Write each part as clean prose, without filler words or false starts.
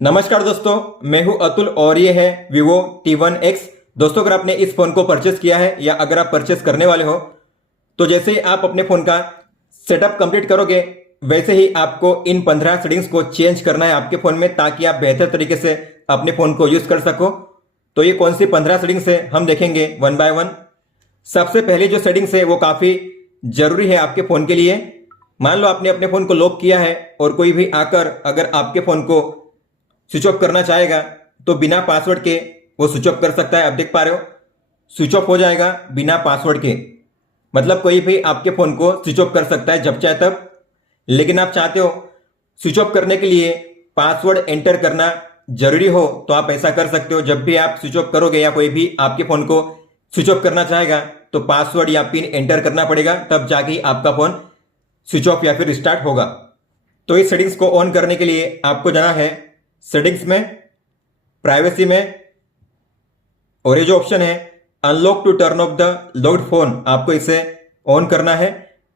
नमस्कार दोस्तों, मैं हूं अतुल और ये है Vivo T1X। दोस्तों, अगर आपने इस फोन को परचेस किया है या अगर आप परचेस करने वाले हो तो जैसे ही आप अपने फोन का सेटअप कंप्लीट करोगे वैसे ही आपको इन 15 सेटिंग्स को चेंज करना है आपके फोन में, ताकि आप बेहतर तरीके से अपने फोन को यूज कर सको। तो ये कौन सी 15 सेटिंग्स है हम देखेंगे वन बाय वन। सबसे पहली जो सेटिंग्स है वो काफी जरूरी है आपके फोन के लिए। मान लो आपने अपने फोन को लॉक किया है और कोई भी आकर अगर आपके फोन को स्विच ऑफ करना चाहेगा तो बिना पासवर्ड के वो स्विच ऑफ कर सकता है। आप देख पा रहे हो, स्विच ऑफ हो जाएगा बिना पासवर्ड के। मतलब कोई भी आपके फोन को स्विच ऑफ कर सकता है जब चाहे तब। लेकिन आप चाहते हो स्विच ऑफ करने के लिए पासवर्ड एंटर करना जरूरी हो तो आप ऐसा कर सकते हो। जब भी आप स्विच ऑफ करोगे या कोई भी आपके फोन को स्विच ऑफ करना चाहेगा तो पासवर्ड या पिन एंटर करना पड़ेगा, तब जाके आपका फोन स्विच ऑफ या फिर रिस्टार्ट होगा। तो इस सेटिंग्स को ऑन करने के लिए आपको जाना है सेटिंग्स में, प्राइवेसी में, और ये जो ऑप्शन है unlock two turn of the locked phone, आपको इसे ऑन करना है।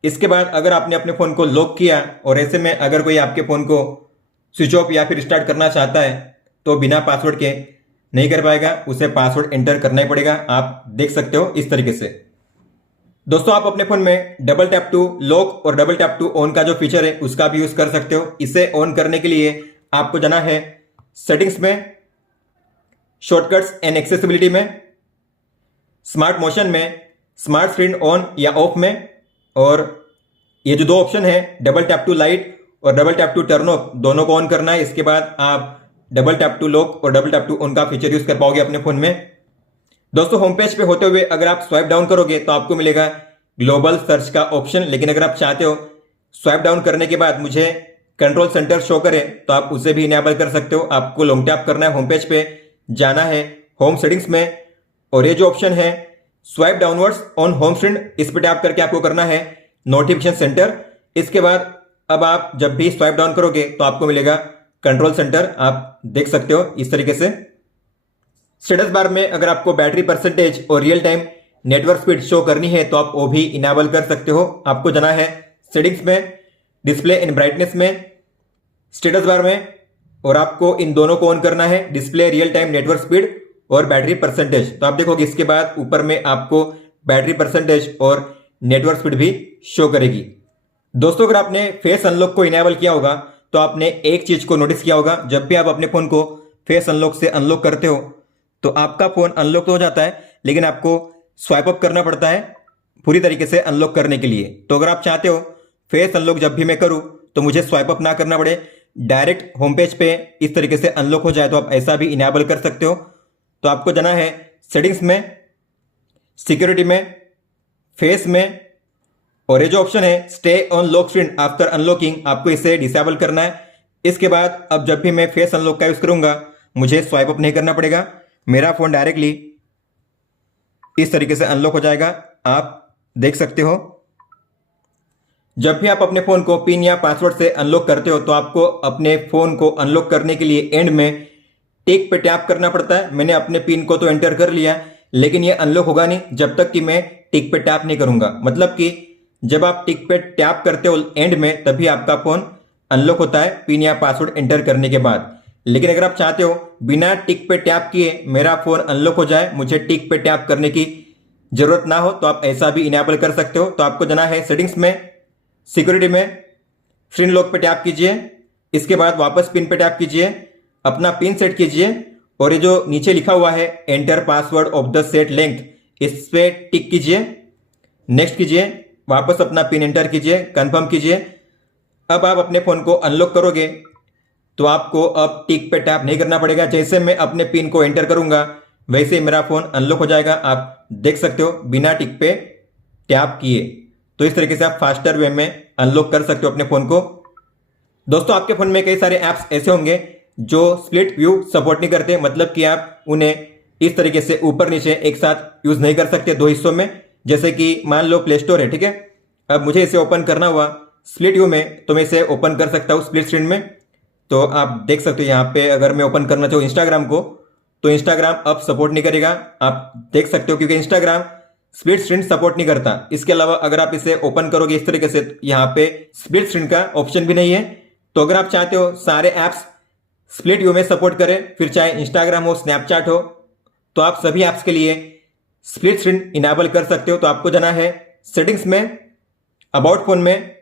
इसके बाद अगर आपने अपने फोन को लॉक किया और ऐसे में अगर कोई आपके फोन को स्विच ऑफ या फिर स्टार्ट करना चाहता है तो बिना पासवर्ड के नहीं कर पाएगा, उसे पासवर्ड एंटर करना ही पड़ेगा। आप देख सकते हो इस तरीके से। दोस्तों, आप अपने फोन में डबल टैप टू लॉक और डबल टैप टू ऑन का जो फीचर है उसका भी यूज कर सकते हो। इसे ऑन करने के लिए आपको जाना है सेटिंग्स में, शॉर्टकट्स एंड एक्सेसिबिलिटी में, स्मार्ट मोशन में, स्मार्ट स्क्रीन ऑन या ऑफ में, और ये जो दो ऑप्शन है डबल टैप टू लाइट और double tap to turn off, दोनों को ऑन करना है। इसके बाद आप डबल टैप टू लॉक और डबल टैप टू ऑन का फीचर यूज कर पाओगे अपने फोन में। दोस्तों, होम पेज पे होते हुए अगर आप स्वाइप डाउन करोगे तो आपको मिलेगा ग्लोबल सर्च का ऑप्शन। लेकिन अगर आप चाहते हो स्वाइप डाउन करने के बाद मुझे कंट्रोल सेंटर शो करे तो आप उसे भी इनेबल कर सकते हो। आपको लॉन्ग टैप करना है, होम पेज पे जाना है, होम सेटिंग्स में, और ये जो ऑप्शन है swipe downwards on home screen, इस पे टैप करके आपको करना है नोटिफिकेशन सेंटर। इसके बाद अब आप जब भी स्वाइप डाउन करोगे तो आपको मिलेगा कंट्रोल सेंटर। आप देख सकते हो इस तरीके से। स्टेटस बार में अगर आपको बैटरी परसेंटेज और real time network speed show करनी है तो आप वो भी इनेबल कर सकते हो। आपको जाना है सेटिंग्स में, डिस्प्ले एंड ब्राइटनेस में, स्टेटस बार में, और आपको इन दोनों को ऑन करना है, display real time network speed और बैटरी परसेंटेज। तो आप देखोगे इसके बाद ऊपर में आपको बैटरी परसेंटेज और नेटवर्क स्पीड भी शो करेगी। दोस्तों, अगर आपने फेस अनलॉक को इनेबल किया होगा तो आपने एक चीज को नोटिस किया होगा, जब भी आप अपने फोन को फेस अनलॉक से अनलॉक करते हो तो आपका फोन अनलॉक तो हो जाता है, लेकिन आपको स्वाइप अप करना पड़ता है पूरी तरीके से अनलॉक करने के लिए। तो अगर आप चाहते हो फेस अनलॉक जब भी मैं करूं तो मुझे स्वाइप अप ना करना पड़े, डायरेक्ट होम पेज पे इस तरीके से अनलॉक हो जाए, तो आप ऐसा भी इनेबल कर सकते हो। तो आपको जाना है सेटिंग्स में, सिक्योरिटी में, फेस में, और ये जो ऑप्शन है stay on lock screen after unlocking, आपको इसे डिसेबल करना है। इसके बाद अब जब भी मैं फेस अनलॉक का यूज करूंगा मुझे स्वाइप अप नहीं करना पड़ेगा, मेरा फोन डायरेक्टली इस तरीके से अनलॉक हो जाएगा। आप देख सकते हो जब भी आप अपने फोन को पिन या पासवर्ड से अनलॉक करते हो तो आपको अपने फोन को अनलॉक करने के लिए एंड में टिक पे टैप करना पड़ता है। मैंने अपने पिन को तो एंटर कर लिया, लेकिन ये अनलॉक होगा नहीं जब तक कि मैं टिक पे टैप नहीं करूंगा। मतलब कि जब आप टिक पे टैप करते हो एंड में तभी आपका फोन अनलॉक होता है पिन या पासवर्ड एंटर करने के बाद। लेकिन अगर आप चाहते हो बिना टिक पे टैप किए मेरा फोन अनलॉक हो जाए, मुझे टिक पे टैप करने की जरूरत ना हो, तो आप ऐसा भी इनेबल कर सकते हो। तो आपको जाना है सेटिंग्स में, सिक्योरिटी में, स्क्रीन लॉक पे टैप कीजिए। इसके बाद वापस पिन पे टैप कीजिए, अपना पिन सेट कीजिए, और ये जो नीचे लिखा हुआ है enter password of the set length, इस पे टिक कीजिए, नेक्स्ट कीजिए, वापस अपना पिन एंटर कीजिए, कंफर्म कीजिए। अब आप अपने फोन को अनलॉक करोगे तो आपको अब टिक पे टैप नहीं करना पड़ेगा। जैसे मैं अपने पिन को एंटर करूंगा वैसे मेरा फोन अनलॉक हो जाएगा। आप देख सकते हो बिना टिक पे टैप किए। तो इस तरीके से आप फास्टर वे में अनलॉक कर सकते हो अपने फोन को। दोस्तों, आपके फोन में कई सारे ऐप्स ऐसे होंगे जो स्प्लिट व्यू सपोर्ट नहीं करते, मतलब कि आप उन्हें इस तरीके से ऊपर नीचे एक साथ यूज नहीं कर सकते दो हिस्सों में। जैसे कि मान लो प्ले स्टोर है, ठीक है, अब मुझे इसे ओपन करना हुआ स्प्लिट व्यू में तो मैं इसे ओपन कर सकता हूं स्प्लिट स्क्रीन में। तो आप देख सकते हो यहाँ पे अगर मैं ओपन करना चाहूँ इंस्टाग्राम को तो इंस्टाग्राम अब सपोर्ट नहीं करेगा। आप देख सकते हो क्योंकि इंस्टाग्राम स्प्लिट स्क्रीन सपोर्ट नहीं करता। इसके अलावा अगर आप इसे ओपन करोगे इस तरीके से, यहाँ पे स्प्लिट स्क्रीन का ऑप्शन भी नहीं है। तो अगर आप चाहते हो सारे ऐप्स स्प्लिट व्यू में सपोर्ट करे, फिर चाहे इंस्टाग्राम हो, स्नैपचैट हो, तो आप सभी ऐप्स के लिए स्प्लिट स्क्रीन इनेबल कर सकते हो। तो आपको जाना है सेटिंग्स में, अबाउट फोन में,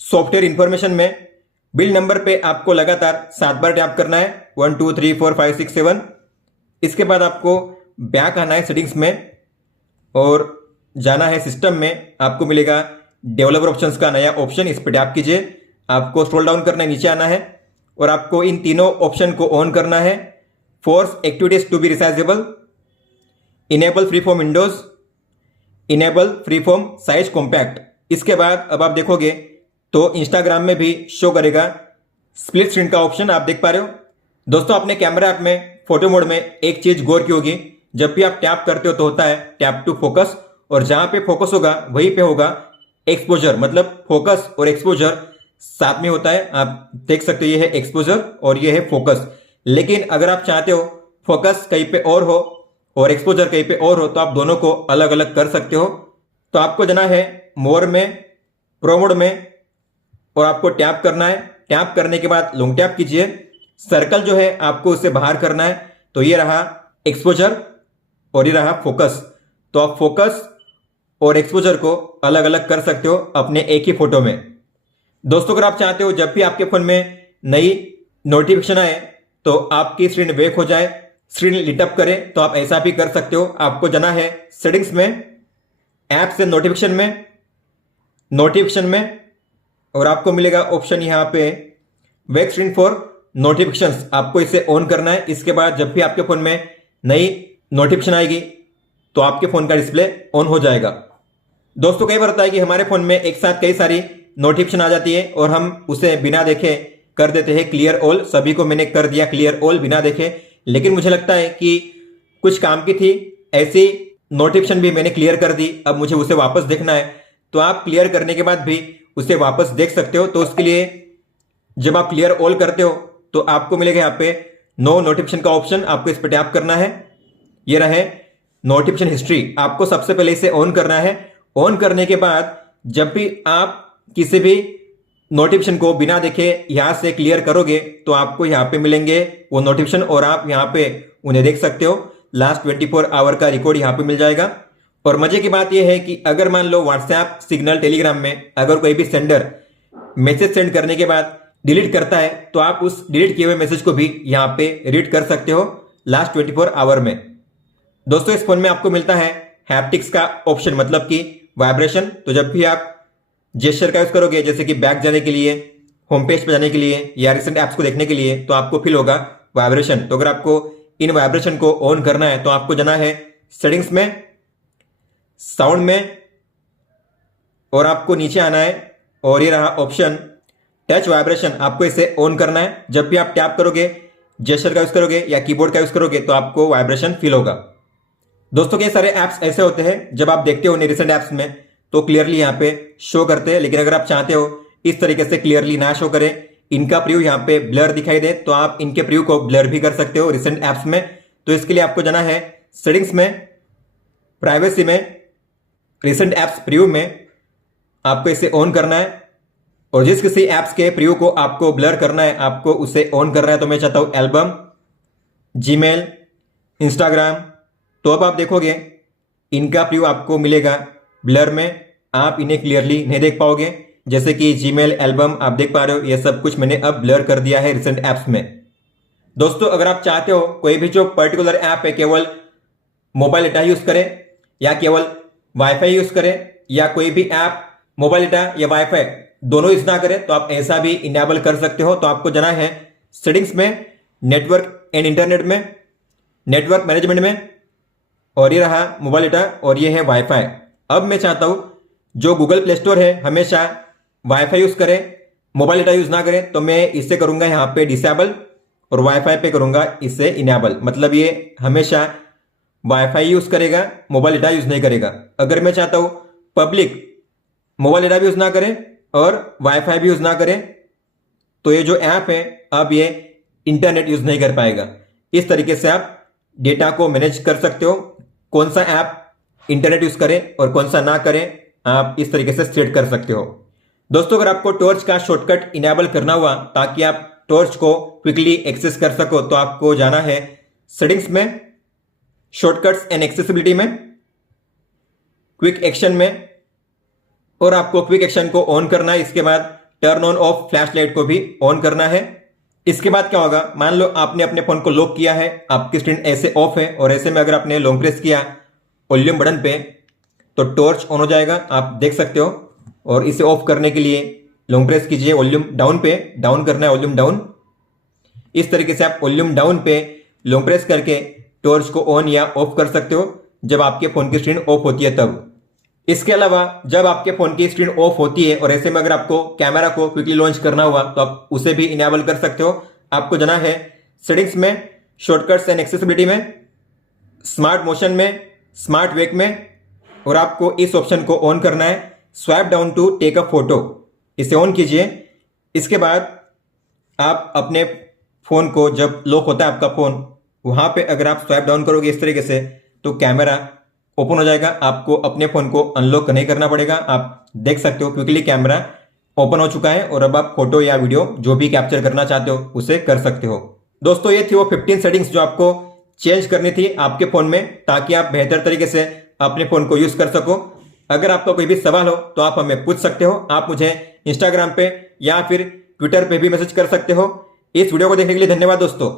सॉफ्टवेयर इंफॉर्मेशन में, बिल नंबर पे आपको लगातार 7 बार टैप करना है, 1 2 3 4 5 6 7। इसके बाद आपको बैक आना है सेटिंग्स में और जाना है सिस्टम में। आपको मिलेगा डेवलपर ऑप्शंस का नया ऑप्शन, इस पर टैप कीजिए। आपको स्क्रॉल डाउन करना है, नीचे आना है और आपको इन तीनों ऑप्शन को ऑन करना है। Force activities to be resizable, enable free form windows, enable free form size compact. इसके बाद अब आप देखोगे तो इंस्टाग्राम में भी शो करेगा स्प्लिट स्क्रीन का ऑप्शन, आप देख पा रहे हो। दोस्तों अपने कैमरा ऐप में फोटो मोड में एक चीज गौर की होगी, जब भी आप टैप करते हो तो होता है टैप टू फोकस, और जहां पे फोकस होगा वहीं पे होगा एक्सपोजर। मतलब फोकस और एक्सपोजर साथ में होता है। आप देख सकते हो ये है एक्सपोजर और ये है फोकस। लेकिन अगर आप चाहते हो फोकस कहीं पे और हो और एक्सपोजर कहीं पे और हो तो आप दोनों को अलग अलग कर सकते हो। तो आपको जाना है मोर में, प्रो मोड में, और आपको टैप करना है। टैप करने के बाद लॉन्ग टैप कीजिए, सर्कल जो है आपको उससे बाहर करना है। तो ये रहा एक्सपोजर और ये रहा फोकस। तो आप फोकस और एक्सपोजर को अलग अलग कर सकते हो अपने एक ही फोटो में। दोस्तों अगर आप चाहते हो जब भी आपके फोन में नई नोटिफिकेशन आए तो आपकी स्क्रीन वेक हो जाए, स्क्रीन लिट अप करे, तो आप ऐसा भी कर सकते हो। आपको जाना है सेटिंग्स में, ऐप से नोटिफिकेशन में, और आपको मिलेगा ऑप्शन यहां पे वेक स्क्रीन फॉर नोटिफिकेशंस। आपको इसे ऑन करना है। इसके बाद जब भी आपके फोन में नई नोटिफिकेशन आएगी तो आपके फोन का डिस्प्ले ऑन हो जाएगा। दोस्तों कई बार होता है कि हमारे फोन में एक साथ कई सारी नोटिफिकेशन आ जाती है और हम उसे बिना देखे कर देते हैं क्लियर ऑल। सभी को मैंने कर दिया क्लियर ऑल बिना देखे, लेकिन मुझे लगता है कि कुछ काम की थी, ऐसी नोटिफिकेशन भी मैंने क्लियर कर दी, अब मुझे उसे वापस देखना है। तो आप क्लियर करने के बाद भी उसे वापस देख सकते हो। तो उसके लिए जब आप क्लियर ऑल करते हो तो आपको मिलेगा यहाँ पे नो नोटिफिकेशन का ऑप्शन, आपको इस पर टैप करना है। ये रहे नोटिफिकेशन हिस्ट्री, आपको सबसे पहले इसे ऑन करना है। ऑन करने के बाद जब भी आप किसी भी नोटिफिकेशन को बिना देखे यहां से क्लियर करोगे तो आपको यहां पे मिलेंगे वो नोटिफिकेशन और आप यहां पे उन्हें देख सकते हो। लास्ट 24 आवर का रिकॉर्ड यहां पे मिल जाएगा। और मजे की बात यह है कि अगर मान लो व्हाट्सएप, सिग्नल, टेलीग्राम में अगर कोई भी सेंडर मैसेज सेंड करने के बाद डिलीट करता है तो आप उस डिलीट किए हुए मैसेज को भी यहां पे रीड कर सकते हो लास्ट 24 आवर में। दोस्तों इस फोन में आपको मिलता है हैप्टिक्स का ऑप्शन, मतलब कि वाइब्रेशन। तो जब भी आप जेस्चर का यूज करोगे, जैसे कि बैक जाने के लिए, होम पेज पे जाने के लिए या रिसेंट ऐप्स को देखने के लिए, तो आपको फील होगा वाइब्रेशन। तो अगर आपको इन वाइब्रेशन को ऑन करना है तो आपको जाना है सेटिंग्स में, साउंड में, और आपको नीचे आना है और ये रहा ऑप्शन टच वाइब्रेशन, आपको इसे ऑन करना है। जब भी आप टैप करोगे, जेस्चर का यूज करोगे या कीबोर्ड का यूज करोगे तो आपको वाइब्रेशन फील होगा। दोस्तों कई सारे ऐप्स ऐसे होते हैं जब आप देखते हो रिसेंट ऐप्स में तो क्लियरली यहाँ पे शो करते हैं, लेकिन अगर आप चाहते हो इस तरीके से क्लियरली ना शो करें, इनका प्रीव्यू यहाँ पे ब्लर दिखाई दे, तो आप इनके प्रीव्यू को ब्लर भी कर सकते हो रिसेंट ऐप्स में। तो इसके लिए आपको जाना है सेटिंग्स में, प्राइवेसी में, रिसेंट ऐप्स प्रीव्यू में, आपको इसे ऑन करना है। और जिस किसी ऐप्स के प्रीव्यू को आपको ब्लर करना है, आपको उसे ऑन करना है। तो मैं चाहता हूं एल्बम, जीमेल, इंस्टाग्राम। तो अब आप देखोगे इनका प्रीव्यू आपको मिलेगा ब्लर में, आप इन्हें क्लियरली नहीं देख पाओगे। जैसे कि जीमेल, एल्बम आप देख पा रहे हो, ये सब कुछ मैंने अब ब्लर कर दिया है रिसेंट ऐप्स में। दोस्तों अगर आप चाहते हो कोई भी जो पर्टिकुलर ऐप है केवल मोबाइल डाटा यूज करे या केवल वाईफाई यूज करे या कोई भी ऐप मोबाइल डाटा या वाईफाई दोनों यूज ना करे, तो आप ऐसा भी इनेबल कर सकते हो। तो आपको जाना है सेटिंग्स में, नेटवर्क एंड इंटरनेट में, नेटवर्क मैनेजमेंट में, और ये रहा मोबाइल डाटा और ये है वाईफाई। अब मैं चाहता हूं जो गूगल प्ले स्टोर है हमेशा वाईफाई यूज करे, मोबाइल डाटा यूज ना करे, तो मैं इसे करूंगा यहां पे डिसेबल और वाईफाई पे करूंगा इसे इनेबल। मतलब ये हमेशा वाईफाई यूज करेगा, मोबाइल डाटा यूज नहीं करेगा। अगर मैं चाहता हूं पब्लिक मोबाइल डाटा भी यूज ना करे और वाईफाई भी यूज ना करे, तो ये जो ऐप है अब ये इंटरनेट यूज नहीं कर पाएगा। इस तरीके से आप डेटा को मैनेज कर सकते हो, कौन सा ऐप इंटरनेट यूज करें और कौन सा ना करें, आप इस तरीके से सेट कर सकते हो। दोस्तों अगर आपको टॉर्च का शॉर्टकट इनेबल करना हुआ ताकि आप टॉर्च को क्विकली एक्सेस कर सको तो आपको जाना है सेटिंग्स में, शॉर्टकट्स एंड एक्सेसिबिलिटी में, क्विक एक्शन में, और आपको क्विक एक्शन को ऑन करना है। इसके बाद turn on off flash light को भी ऑन करना है। इसके बाद क्या होगा, मान लो आपने अपने फोन को लॉक किया है, आपकी स्क्रीन ऐसे ऑफ है और ऐसे में अगर आपने लॉन्ग प्रेस किया वॉल्यूम बटन पे तो टॉर्च ऑन हो जाएगा, आप देख सकते हो। और इसे ऑफ करने के लिए लॉन्ग प्रेस कीजिए वॉल्यूम डाउन पे, डाउन करना है वॉल्यूम डाउन। इस तरीके से आप वॉल्यूम डाउन पे लॉन्ग प्रेस करके टॉर्च को ऑन या ऑफ कर सकते हो जब आपके फोन की स्क्रीन ऑफ होती है तब। इसके अलावा जब आपके फोन की स्क्रीन ऑफ होती है और ऐसे में अगर आपको कैमरा को क्विकली लॉन्च करना हुआ तो आप उसे भी इनेबल कर सकते हो। आपको जाना है सेटिंग्स में, शॉर्टकट्स एंड एक्सेसिबिलिटी में, स्मार्ट मोशन में, स्मार्ट वेक में, और आपको इस ऑप्शन को ऑन करना है swipe down to take a photo. इसे ऑन कीजिए। इसके बाद आप अपने फोन को, जब लॉक होता है आपका फोन, वहां पे अगर आप स्वाइप डाउन करोगे इस तरीके से तो कैमरा ओपन हो जाएगा। आपको अपने फोन को अनलॉक नहीं करना पड़ेगा। आप देख सकते हो क्विकली कैमरा ओपन हो चुका है और अब आप फोटो या वीडियो जो भी कैप्चर करना चाहते हो उसे कर सकते हो। दोस्तों ये थी वो 15 सेटिंग्स जो आपको चेंज करनी थी आपके फोन में, ताकि आप बेहतर तरीके से अपने फोन को यूज कर सको। अगर आपका कोई भी सवाल हो तो आप हमें पूछ सकते हो। आप मुझे इंस्टाग्राम पे या फिर ट्विटर पे भी मैसेज कर सकते हो। इस वीडियो को देखने के लिए धन्यवाद दोस्तों।